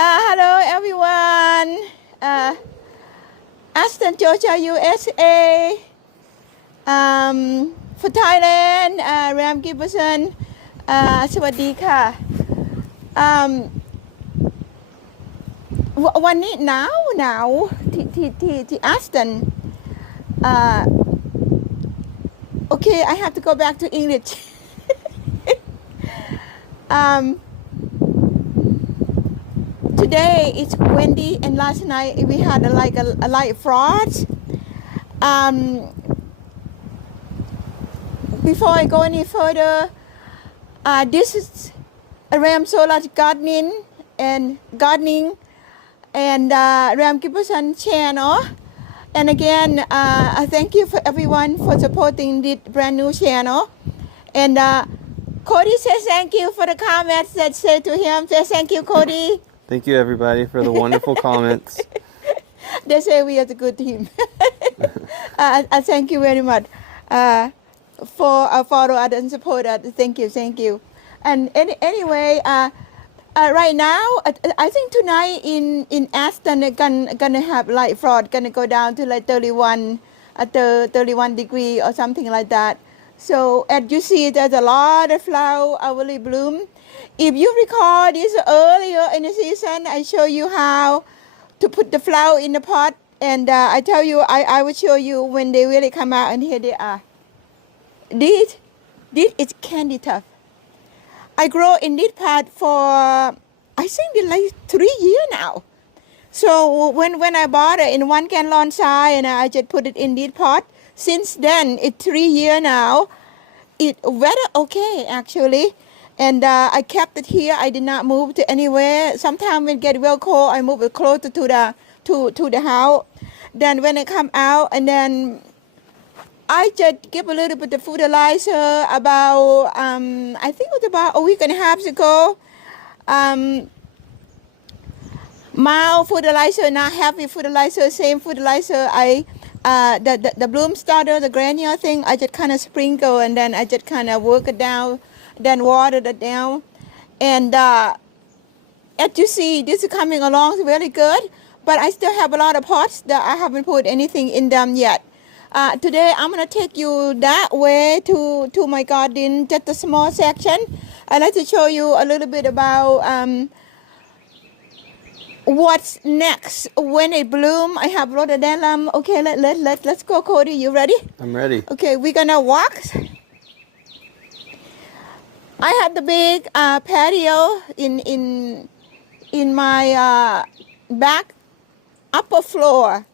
Hello everyone. Aston, Georgia, USA. For Thailand, Ram Giberson. สวัสดีค่ะ วันนี้หนาวที่ Aston. Okay, I have to go back to English. Today it's windy, and last night we had a light frost. Before I go any further, this is Ram Sorat Gardening and Ram Giberson Channel. And again, thank you for everyone for supporting this brand new channel. And Cody says thank you for the comments that say to him. Say thank you, Cody. Thank you, everybody, for the wonderful comments. They say we are a good team. I thank you very much for follow us and support us. Thank you. And anyway, right now, I think tonight in Aston, gonna have light frost, gonna go down to like 31 degree or something like that. So as you see, there's a lot of flower already bloom. If you recall this earlier in the season, I show you how to put the flower in the pot, and I tell you, I will show you when they really come out, and here they are. This is candy tuft. I grow in this pot for I think like 3 years now. So when I bought it in 1 gallon size, and I just put it in this pot. Since then, it's 3 years now. It's very okay actually. And I kept it here. I did not move to anywhere. Sometimes when it get real cold, I move it closer to the house. Then when it come out, and then I just give a little bit of fertilizer about I think it was about a week and a half ago. Mild fertilizer, not heavy fertilizer, same fertilizer. The bloom starter, the granule thing, I just kind of sprinkle, and then I just kind of work it down, then water it down. And as you see, this is coming along really good, but I still have a lot of pots that I haven't put anything in them yet. Today I'm going to take you that way to my garden, just a small section. I'd like to show you a little bit about what's next when it bloom. I have rhododendron. Okay, let's go, Cody. You ready? I'm ready. Okay, we're gonna walk. I have the big patio in my back upper floor.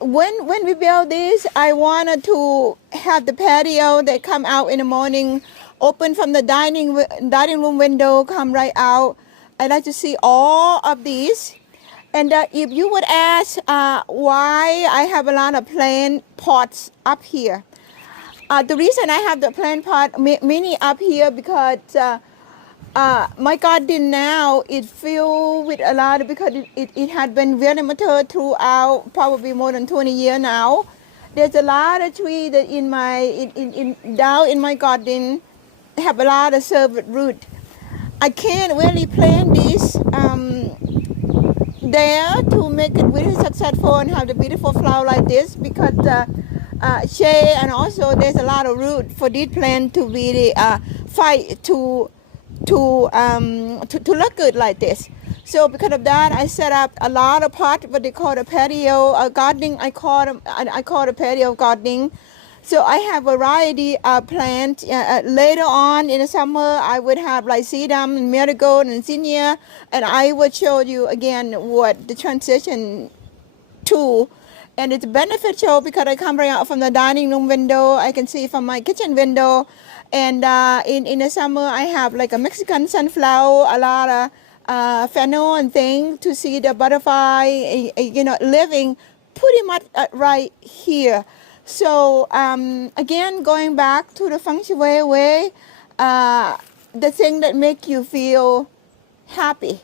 When we built this, I wanted to have the patio that come out in the morning, open from the dining room window, come right out. I like to see all of these. And if you would ask why I have a lot of plant pots up here, the reason I have the plant pot mini up here because my garden now is filled with a lot because it had been very mature throughout probably more than 20 years now. There's a lot of trees that down in my garden have a lot of served root. I can't really plant this there to make it really successful and have the beautiful flower like this because shade, and also there's a lot of root for this plant to really fight to look good like this. So because of that, I set up a lot of pots, what they call a patio gardening. I call it patio gardening. So I have a variety of plants. Later on in the summer, I would have like sedum and marigold and zinnia, and I would show you again what the transition to. And it's beneficial because I come right out from the dining room window. I can see from my kitchen window. And in the summer, I have like a Mexican sunflower, a lot of fennel and things to see the butterfly, living pretty much right here. So again, going back to the feng shui way, the thing that make you feel happy.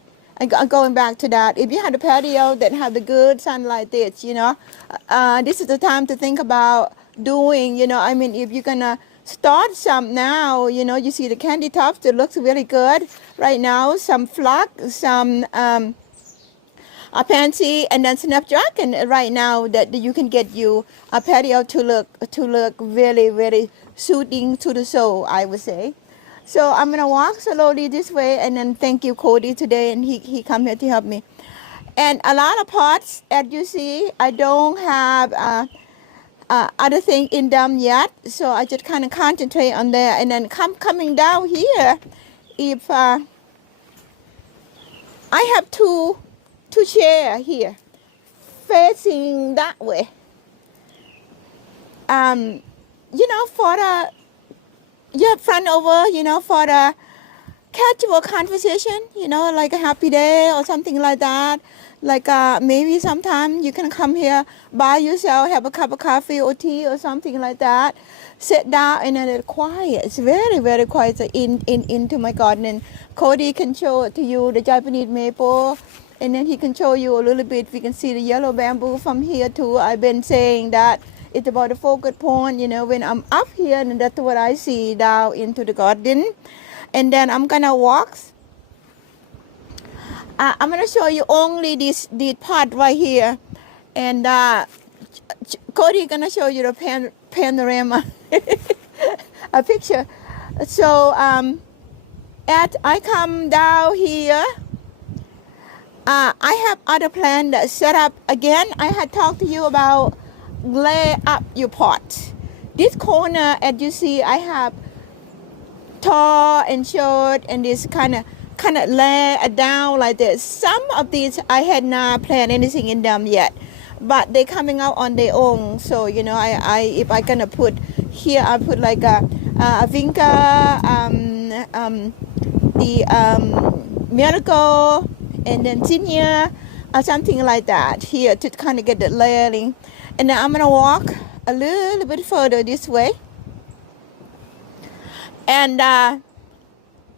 Going back to that, if you have a patio that have the good sunlight, this is the time to think about doing. If you're gonna start some now. You know, you see the candy tops. It looks really good right now. Some phlox, some a pansy, and then snapdragon right now that you can get you a patio to look very, very soothing to the soul, I would say. So I'm gonna walk slowly this way, and then thank you, Cody, today, and he come here to help me. And a lot of pots, as you see, I don't have other thing in them yet, so I just kind of concentrate on there. And then coming down here, if I have two chair here facing that way, you know, for the your front over, you know, for the casual conversation, you know, like a happy day or something like that. Like maybe sometime you can come here by yourself, have a cup of coffee or tea or something like that, sit down, and then it's quiet. It's very, very quiet into my garden. And Cody can show it to you, the Japanese maple, and then he can show you a little bit. We can see the yellow bamboo from here too. I've been saying that it's about a focal point, you know, when I'm up here, and that's what I see down into the garden. And then I'm gonna walk. I'm gonna show you only this part right here, and Cody gonna show you the panorama, a picture. So as I come down here, I have other plants that set up. Again, I had talked to you about lay up your pot. This corner, as you see, I have tall and short, and this kind of lay down like this. Some of these I had not planted anything in them yet, but they coming out on their own. So you know, if I gonna put here, I put like a vinca, the miracle, and then zinnia, or something like that here to kind of get the layering. And then I'm gonna walk a little bit further this way, and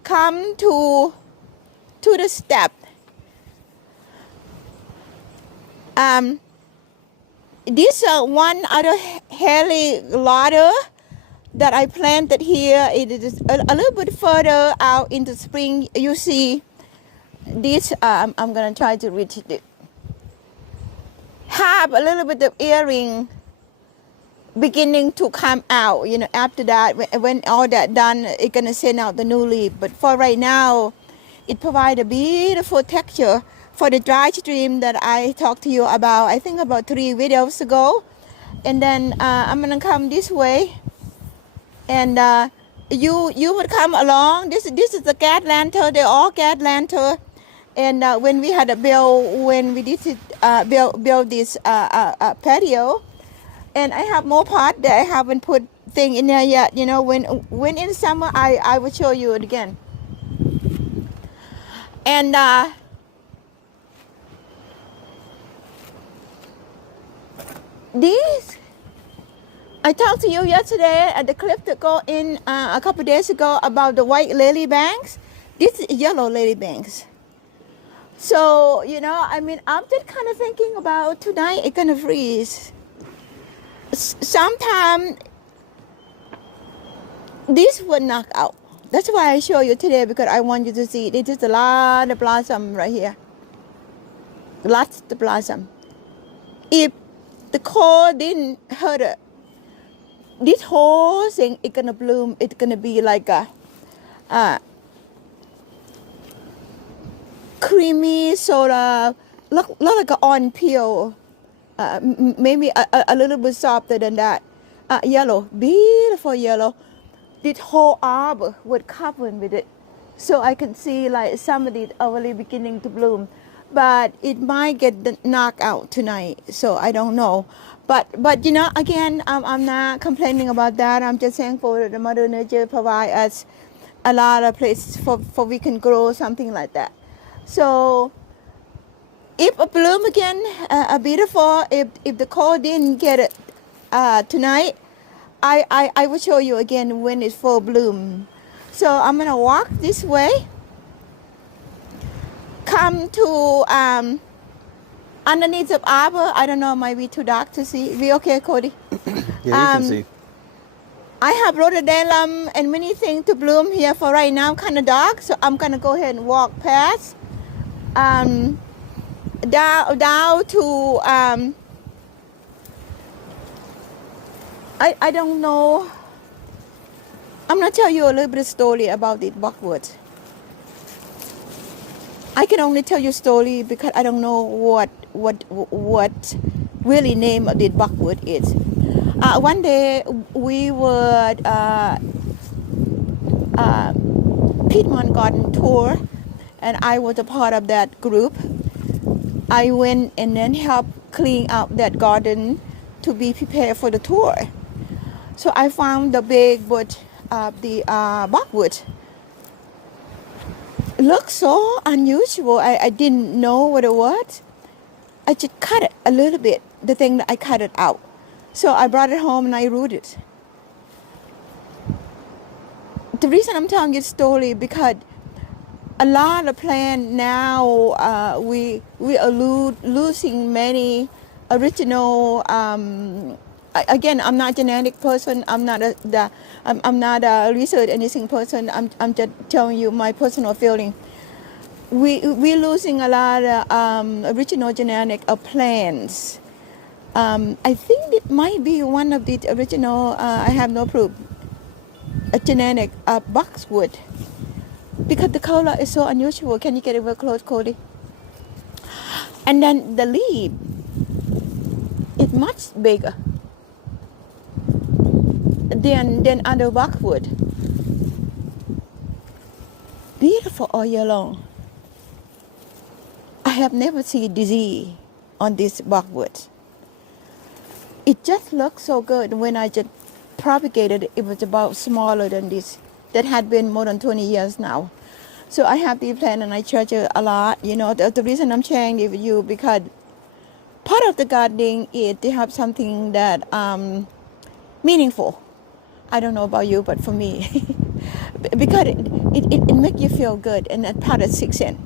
come to the step. This one other hairy ladder that I planted here. It is a little bit further out in the spring. You see this. I'm gonna try to reach it. Have a little bit of earring beginning to come out. You know, after that, when all that done, it's gonna send out the new leaf. But for right now, it provides a beautiful texture for the dry stream that I talked to you about, I think about 3 videos ago. And then I'm gonna come this way, and you would come along. This is the cat lantern. They're all cat lantern. And when we had a when we did build this patio, and I have more pot that I haven't put thing in there yet. You know, when in summer I will show you it again. And these, I talked to you yesterday at the clip that go in a couple days ago about the white lily banks. This is yellow lily banks. So, you know, I mean, I'm just kind of thinking about tonight it's gonna freeze. Sometime this would knock out. That's why I show you today, because I want you to see. It is a lot of blossom right here. Lots of blossom. If the cold didn't hurt it, this whole thing is gonna bloom. It's gonna be like a creamy sort of, look like an on peel. Maybe a little bit softer than that. Yellow, beautiful yellow. This whole arbor would cover with it, so I can see like some of it already beginning to bloom, but it might get knocked out tonight. So I don't know, but you know, again, I'm not complaining about that. I'm just thankful that the Mother Nature provide us a lot of places for we can grow something like that. So if a bloom again, beautiful. If the cold didn't get it tonight, I will show you again when it's full bloom. So I'm gonna walk this way, come to underneath the arbor. I don't know, it might be too dark to see. We okay, Cody? Yeah, you can see. I have rhododendron and many things to bloom here for right now, kind of dark. So I'm gonna go ahead and walk past down to I don't know. I'm gonna tell you a little bit of story about the boxwood. I can only tell you story because I don't know what really name of the boxwood is. One day we were Piedmont Garden tour, and I was a part of that group. I went and then helped clean up that garden to be prepared for the tour. So I found the big wood of the boxwood. It looked so unusual. I didn't know what it was. I just cut it a little bit, the thing that I cut it out. So I brought it home and I rooted it. The reason I'm telling you the story because a lot of plants now we are losing many original. Again, I'm not a genetic person. I'm not a research anything person. I'm just telling you my personal feeling. We're losing a lot of original genetic of plants. I think it might be one of the original. I have no proof. A genetic boxwood, because the color is so unusual. Can you get it real close, Cody? And then the leaf is much bigger than other boxwood. Beautiful all year long. I have never seen disease on this boxwood. It just looks so good. When I just propagated it, it was about smaller than this. That had been more than 20 years now. So I have the plant and I treasure a lot. You know, the reason I'm sharing it with you because part of the gardening is to have something that meaningful. I don't know about you, but for me, because it makes you feel good, and that part of sixth sense.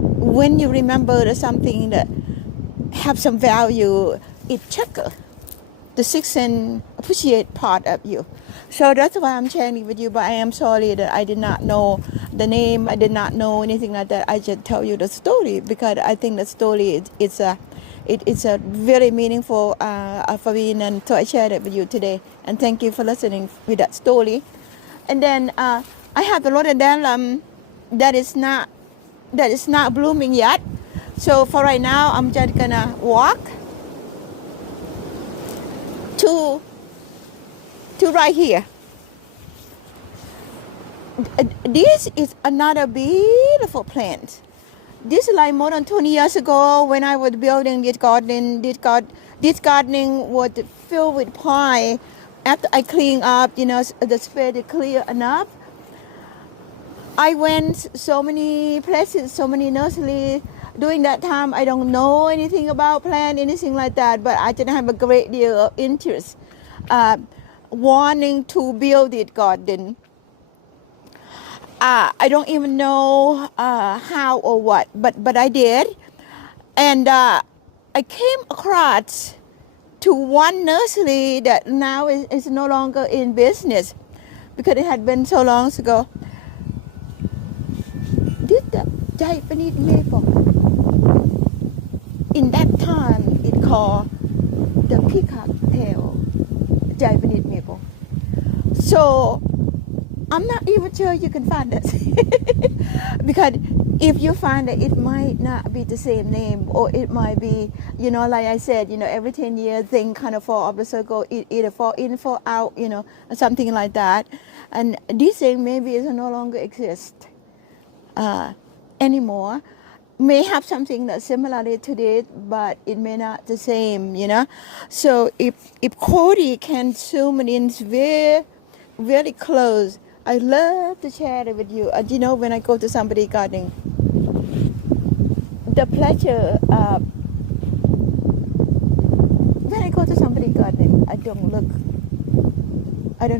When you remember that something that have some value, it triggers the sixth sense appreciate part of you. So that's why I'm sharing it with you. But I am sorry that I did not know the name. I did not know anything like that. I just tell you the story because I think the story it's a very meaningful for me, and so I shared it with you today. And thank you for listening with that story. And then I have the rhododendron that is not blooming yet. So for right now, I'm just gonna walk to right here. This is another beautiful plant. This is like more than 20 years ago when I was building this garden. This gardening was filled with pine. After I cleaned up, the space is clear enough. I went so many places, so many nurseries. During that time, I don't know anything about plant, anything like that, but I just have a great deal of interest, wanting to build this garden. I don't even know how or what, but I did. And I came across to one nursery that now is no longer in business because it had been so long ago. This the Japanese maple. In that time, it called the peacock tail Japanese maple. So I'm not even sure you can find it because if you find it, it might not be the same name, or it might be, like I said, every 10 years thing kind of fall off the circle, either fall in, fall out, something like that. And this thing maybe is no longer exist anymore. May have something that's similar to this, but it may not the same, So if Cody can zoom in very, very close, I love to share it with you. And when I go to somebody's garden, the pleasure of when I go to somebody's garden, I don't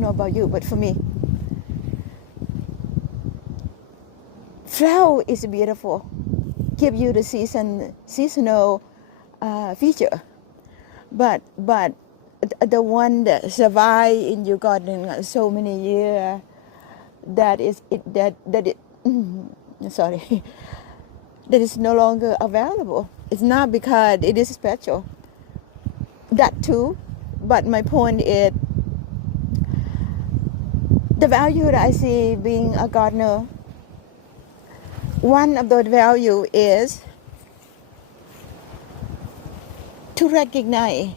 know about you, but for me, flower is beautiful. Give you the seasonal feature, but the one that survived in your garden so many years, that is it that it sorry, that is no longer available. It's not because it is special. That too, but my point is the value that I see being a gardener. One of those value is to recognize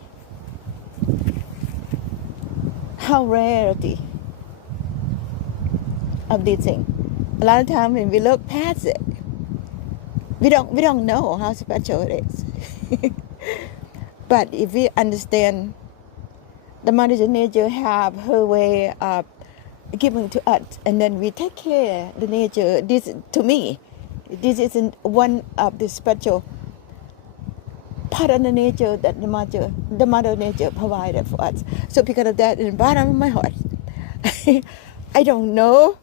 how rarity of these things. A lot of times when we look past it, we don't know how special it is. But if we understand the Mother Nature have her way of giving to us, and then we take care of the nature. This, to me, this is one of the special part of the nature that the Mother Nature provided for us. So because of that, in the bottom of my heart, I don't know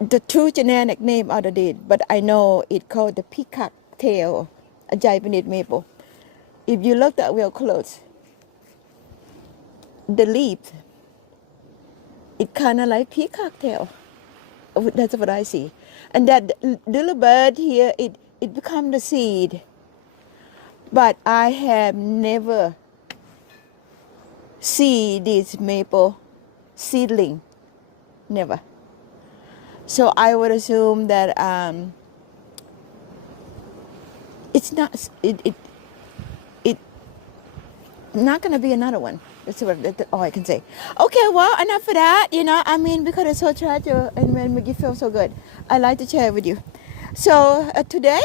the true genetic name of the deed, but I know it called the peacock tail, a Japanese maple. If you look at real close, the leaf, it kind of like peacock tail. That's what I see. And that little bird here, it become the seed. But I have never seen this maple seedling. Never. So I would assume that it's not not going to be another one. That's all I can say. Okay, well, enough of that. I mean, because it's so tragic and make you feel so good, I like to share with you. So today,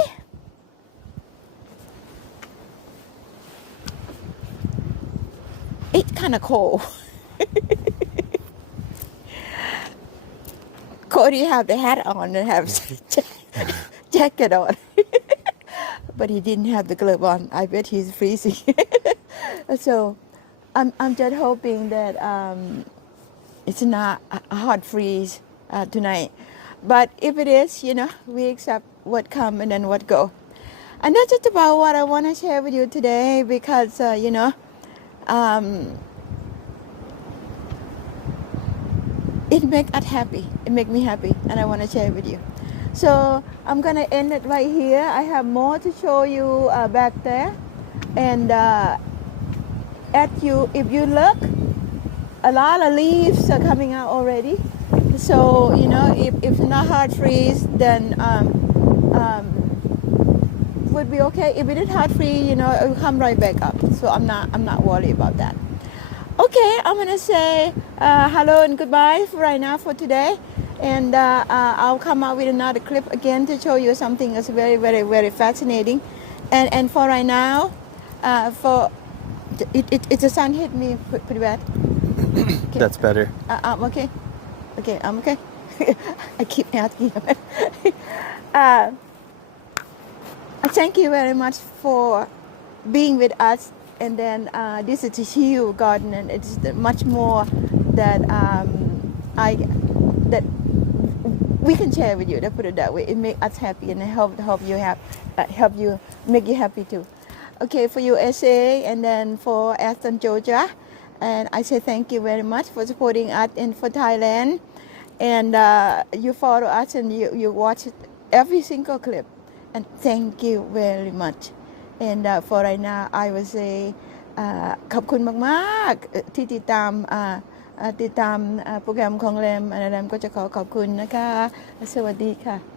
it's kind of cold. Cody have the hat on and have jacket on. But he didn't have the glove on. I bet he's freezing. So I'm just hoping that it's not a hard freeze tonight. But if it is, we accept what come and then what go. And that's just about what I want to share with you today because, it makes us happy. It makes me happy, and I want to share it with you. So I'm going to end it right here. I have more to show you back there. And if you look, a lot of leaves are coming out already. So, if it's not hard freeze, then would be okay. If it is hard freeze, it will come right back up. So I'm not worried about that. Okay, I'm going to say hello and goodbye for right now for today. And I'll come out with another clip again to show you something that's very, very, very fascinating. And for right now, it's the sun hit me pretty bad. Okay. That's better. I'm okay. Okay, I'm okay. I keep asking. Thank you very much for being with us. And then this is a huge garden, and it's much more that that we can share with you. Let's put it that way. It makes us happy, and help you make you happy too. Okay, for USA, and then for Aston, Georgia, and I say thank you very much for supporting us, and for Thailand, and you follow us and you watch every single clip, and thank you very much. And for right now, I will say ขอบคุณมากๆที่ติดตามโปรแกรมของแรมก็จะขอบคุณนะคะสวัสดีค่ะ